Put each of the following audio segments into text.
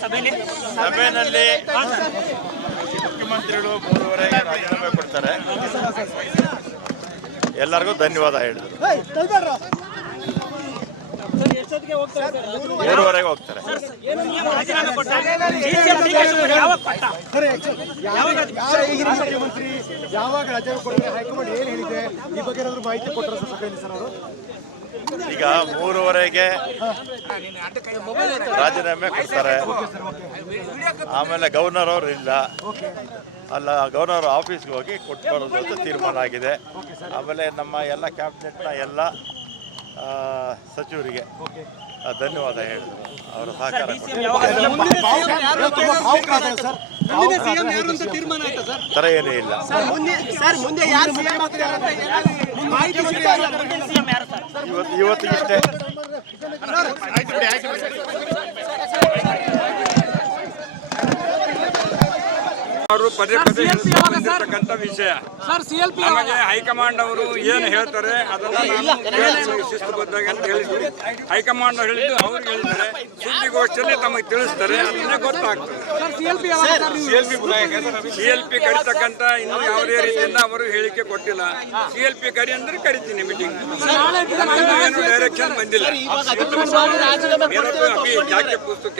ಸಭೆಯಲ್ಲಿ ಮುಖ್ಯಮಂತ್ರಿಗಳು 3:30ಗೆ ರಾಜೀನಾಮೆ ಕೊಡ್ತಾರೆ. ಎಲ್ಲರಿಗೂ ಧನ್ಯವಾದ ಹೇಳಿದರು. 3:30ಗೆ ಹೋಗ್ತಾರೆ. ಯಾವಾಗ ರಾಜೀನಾಮೆ ಕೊಡ್ತಾರೆ ಹೈಕಮಾಂಡ್ ಏನು ಹೇಳಿದೆ ಈ ಬಗ್ಗೆ ಏನಾದರೂ ಮಾಹಿತಿ ಕೊಟ್ಟರು ಸರ್ ಅವರು? ಈಗ 3:30ಗೆ ರಾಜೀನಾಮೆ ಕೊಡ್ತಾರೆ. ಆಮೇಲೆ ಗವರ್ನರ್ ಅವರು ಇಲ್ಲ, ಅಲ್ಲ ಗವರ್ನರ್ ಆಫೀಸ್ಗೆ ಹೋಗಿ ಕೊಟ್ಕೊಳ್ಳೋದು ಅಂತ ತೀರ್ಮಾನ ಆಗಿದೆ. ಆಮೇಲೆ ನಮ್ಮ ಎಲ್ಲ ಕ್ಯಾಬಿನೆಟ್ನ ಎಲ್ಲ ಸಚಿವರಿಗೆ ಧನ್ಯವಾದ ಹೇಳಿದರು. ಅವರ ಸಹಕಾರ ಥರ ಏನೂ ಇಲ್ಲ. ಇವತ್ತು ಇಷ್ಟೇ. ಅವರು ಪದೇ ಪದೇ ಹೇಳ್ತಕ್ಕಂಥ ವಿಷಯ ನಮಗೆ ಹೈಕಮಾಂಡ್ ಅವರು ಏನು ಹೇಳ್ತಾರೆ ಅದನ್ನು ನಾನು ಶಿಸ್ತುಬದ್ಧಾಗಿ ಅಂತ ಹೇಳಿದ್ವಿ. ಹೈಕಮಾಂಡ್ ಹೇಳಿದ್ದು ಅವ್ರಿಗೆ ಹೇಳಿದ್ದಾರೆ, ಸುದ್ದಿಗೋಷ್ಠಿಯಲ್ಲಿ ತಮಗೆ ತಿಳಿಸ್ತಾರೆ, ಅದನ್ನೇ ಗೊತ್ತಾಗ್ತದೆ. CLP ಕರಿತಕ್ಕಂಥ ಇನ್ನೂ ಯಾವುದೇ ರೀತಿಯಿಂದ ಅವರು ಹೇಳಿಕೆ ಕೊಟ್ಟಿಲ್ಲ. CLP ಕರಿ ಅಂದ್ರೆ ಕರಿತೀನಿ ಮೀಟಿಂಗ್, ಏನು ಡೈರೆಕ್ಷನ್ ಬಂದಿಲ್ಲ. ಯಾಕೆ ಪುಸ್ತಕ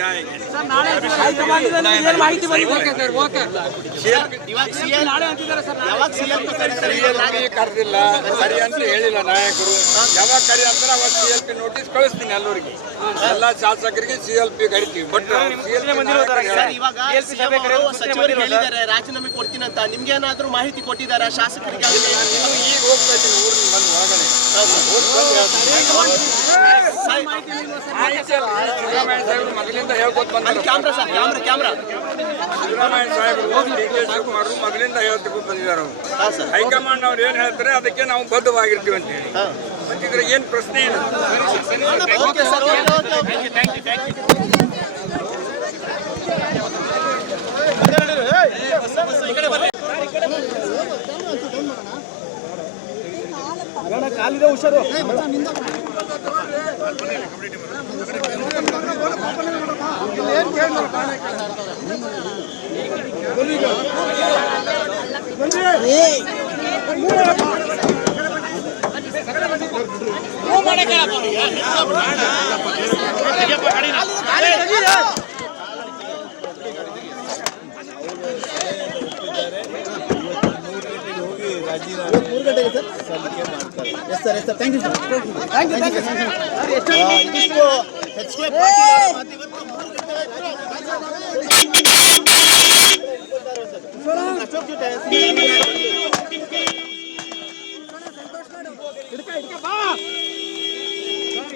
ಕರೆದಿಲ್ಲ, ಕರಿ ಅಂತ ಹೇಳಿಲ್ಲ ನಾಯಕರು. ಯಾವಾಗ ಕರಿ ಅಂತಾರೆ ಅವಾಗ CLP ನೋಟಿಸ್ ಕಳಿಸ್ತೀನಿ ಎಲ್ಲರಿಗೆ, ಎಲ್ಲ ಶಾಸಕರಿಗೆ CLP ಕರಿತೀವಿ. ಬಟ್ ರಾಜೀನಾಮೆ ಕೊಡ್ತೀನಿ ಅಂತ ನಿಮ್ಗೆ ಏನಾದ್ರು ಮಾಹಿತಿ ಕೊಟ್ಟಿದ್ದಾರೆ ಶಾಸಕರಿಗೆ? ಈಗ ಹೋಗ್ತಾ ಇದ್ದೀನಿ ಊರಿನ ಬಂದು ಹೊರಗಡೆ. ಸಿದ್ದರಾಮಯ್ಯ ಸಾಹೇಬರು ಮೊದಲಿಂದ ಹೇಳ್ಕೊತ ಬಂದರು. ಸಿದ್ದರಾಮಯ್ಯ ಸಾಹೇಬರು DK ಶಿವಕುಮಾರ್ ಮೊದಲಿಂದ ಹೇಳ್ತಿಕೊಂಡು ಬಂದಿದ್ದಾರೆ. ಹೈಕಮಾಂಡ್ ಅವ್ರು ಏನು ಹೇಳ್ತಾರೆ ಅದಕ್ಕೆ ನಾವು ಬದ್ಧವಾಗಿರ್ತೀವಿ ಅಂತ ಹೇಳಿ. ಮತ್ತಿದ್ರೆ ಏನು ಪ್ರಶ್ನೆ ಇಲ್ಲ. ಕಾಲಿದೆ ಹುಷಾರು.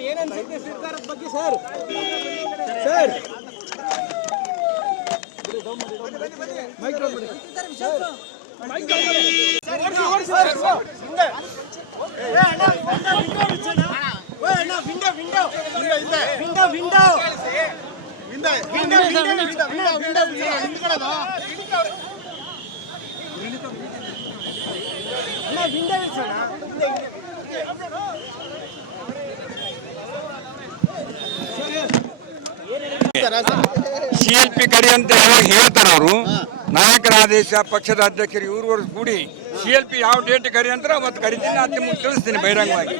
ಏನನ್ಸುತ್ತೆ ಸರ್ಕಾರದ ಬಗ್ಗೆ ಸರ್? ಸರ್ CLP ಕರಿ ಅಂತ ಹೇಳ್ತಾರೆ ಅವರು. ನಾಯಕರ ಆದೇಶ, ಪಕ್ಷದ ಅಧ್ಯಕ್ಷರು ಇವ್ರವರು ಕೂಡಿ CLP ಯಾವ ಡೇಟ್ ಕರಿ ಅಂತ ಅವತ್ತು ಕರಿತೀನಿ ಅಂತ ನಿಮ್ಗೆ ತಿಳಿಸ್ತೀನಿ ಬಹಿರಂಗವಾಗಿ.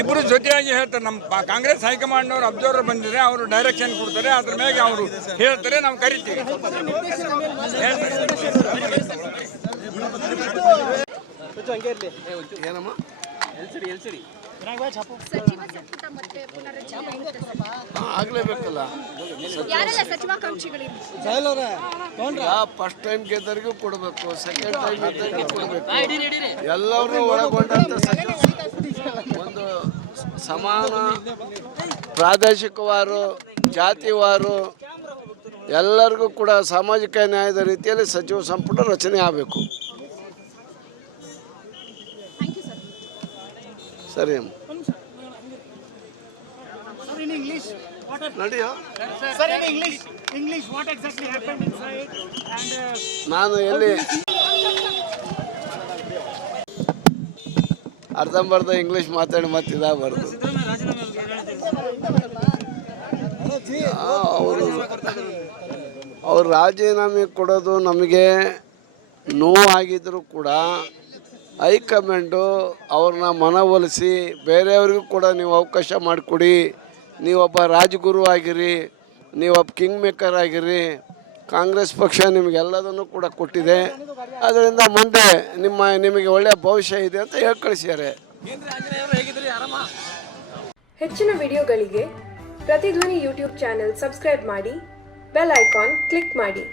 ಇಬ್ಬರು ಜೊತೆಯಾಗಿ ಹೇಳ್ತಾರೆ. ನಮ್ಮ ಕಾಂಗ್ರೆಸ್ ಹೈಕಮಾಂಡ್ ಅವರು ಅಬ್ಸರ್ವರ್ ಬಂದಿದ್ರೆ ಅವರು ಡೈರೆಕ್ಷನ್ ಕೊಡ್ತಾರೆ, ಅದ್ರ ಮೇಲೆ ಅವರು ಹೇಳ್ತಾರೆ, ನಾವು ಕರಿತೀವಿ. ಏನಮ್ಮ ಆಗ್ಲೇಬೇಕಲ್ಲ. ಫಸ್ಟ್ ಟೈಮ್ ಗೆದ್ದರಿಗೂ ಕೊಡಬೇಕು, ಸೆಕೆಂಡ್ ಟೈಮ್ ಗೆದ್ದರಿಗೂ ಕೊಡಬೇಕು. ಎಲ್ಲರೂ ಒಳಗೊಂಡಂತ ಒಂದು ಸಮಾನ ಪ್ರಾದೇಶಿಕವಾರು, ಜಾತಿವಾರು ಎಲ್ಲರಿಗೂ ಕೂಡ ಸಾಮಾಜಿಕ ನ್ಯಾಯದ ರೀತಿಯಲ್ಲಿ ಸಚಿವ ಸಂಪುಟ ರಚನೆ ಆಗಬೇಕು. ಸರಿ ನಡೆಯೋ ನಾನು ಎಲ್ಲಿ ಅರ್ಧಂಬರ್ಧ ಇಂಗ್ಲೀಷ್ ಮಾತಾಡಿ ಮತ್ತೆ ಇದಾಗಬಾರ್ದು. ಅವರು ರಾಜೀನಾಮೆ ಕೊಡೋದು ನಮಗೆ ನೋವಾಗಿದ್ದರೂ ಕೂಡ ಹೈಕಮಾಂಡು ಅವ್ರನ್ನ ಮನವೊಲಿಸಿ ಬೇರೆಯವ್ರಿಗೂ ಕೂಡ ನೀವು ಅವಕಾಶ ಮಾಡಿಕೊಡಿ, ನೀವೊಬ್ಬ ರಾಜಗುರು ಆಗಿರಿ, ನೀವೊಬ್ಬ ಕಿಂಗ್ ಮೇಕರ್ ಆಗಿರಿ, ಕಾಂಗ್ರೆಸ್ ಪಕ್ಷ ನಿಮಗೆಲ್ಲದನ್ನು ಕೂಡ ಕೊಟ್ಟಿದೆ, ಅದರಿಂದ ಮುಂದೆ ನಿಮಗೆ ಒಳ್ಳೆಯ ಭವಿಷ್ಯ ಇದೆ ಅಂತ ಹೇಳಿ ಕಳಿಸಿದ್ದಾರೆ. ಹೆಚ್ಚಿನ ವಿಡಿಯೋಗಳಿಗೆ ಪ್ರತಿಧ್ವನಿ ಯೂಟ್ಯೂಬ್ ಚಾನೆಲ್ ಸಬ್ಸ್ಕ್ರೈಬ್ ಮಾಡಿ, ಬೆಲ್ ಐಕಾನ್ ಕ್ಲಿಕ್ ಮಾಡಿ.